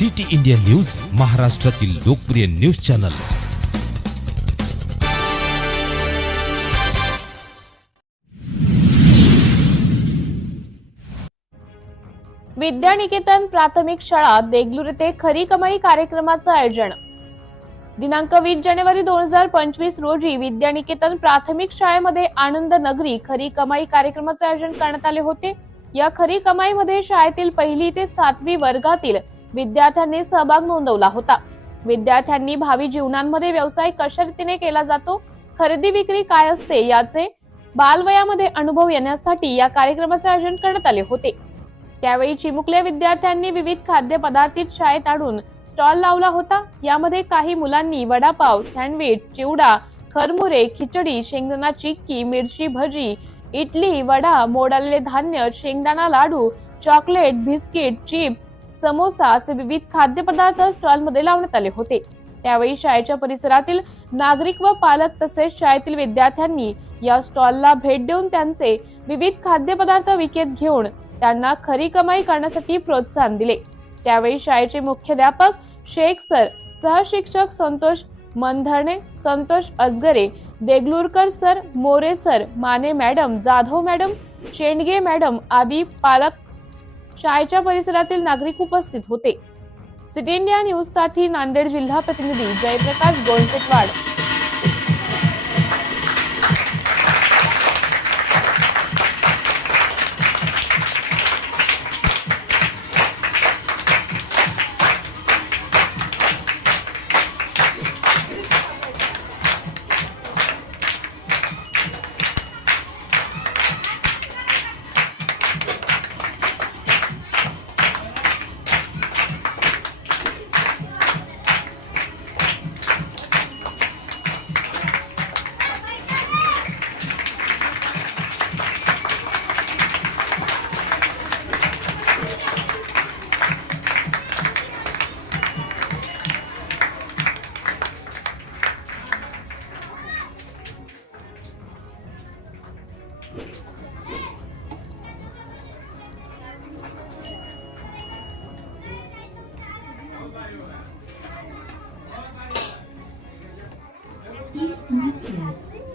City India news महाराष्ट्रातील लोकप्रिय news channel. विद्यानिकेतन प्राथमिक शाळा देगलूर येथे खरी कमाई कार्यक्रमाचं आयोजन. दिनांक वीस जानेवारी दोन हजार पंचवीस रोजी विद्यानिकेतन प्राथमिक शाळेमध्ये आनंद नगरी खरी कमाई कार्यक्रमाचे आयोजन करण्यात आले होते. या खरी कमाईमध्ये शाळेतील पहिली ते सातवी वर्गातील विद्यार्थ्यांनी सहभाग नोंदवला होता. विद्यार्थ्यांनी भावी जीवनांमध्ये व्यवसाय कशा रीतीने केला जातो खरेदी विक्री काय असते याचे बालवयामध्ये अनुभव येण्यासाठी या कार्यक्रमाचे आयोजन करण्यात आले होते. त्यावेळी चिमुकल्या विद्यार्थ्यांनी विविध खाद्यपदार्थित शाळेत आणून स्टॉल लावला होता. यामध्ये काही मुलांनी वडापाव सँडविच चिवडा खरमुरे खिचडी शेंगदाणा चिक्की मिरची भजी इडली वडा मोडालेले धान्य शेंगदाणा laddoo chocolate biscuit chips samosa असे विविध खाद्यपदार्थ स्टॉलमध्ये लावण्यात आले होते. त्यावेळी शाळेच्या परिसरातील नागरिक व पालक तसेच शाळेतील विद्यार्थ्यांनी या स्टॉलला भेट देऊन त्यांचे विविध खाद्यपदार्थ विकत घेऊन त्यांना खरी कमाई करण्यासाठी प्रोत्साहन दिले. त्यावेळी शाळेचे मुख्याध्यापक Shaikh sir सहशिक्षक Santosh Mandharane Santosh Ajagare Deglurkar sir More sir Mane madam Jadhav madam Shendge madam आदी पालक शाळेच्या परिसरातील नागरिक उपस्थित होते. सिटी इंडिया न्यूजसाठी नांदेड जिल्हा प्रतिनिधी जयप्रकाश गोंडसेटवाड. Please not yet.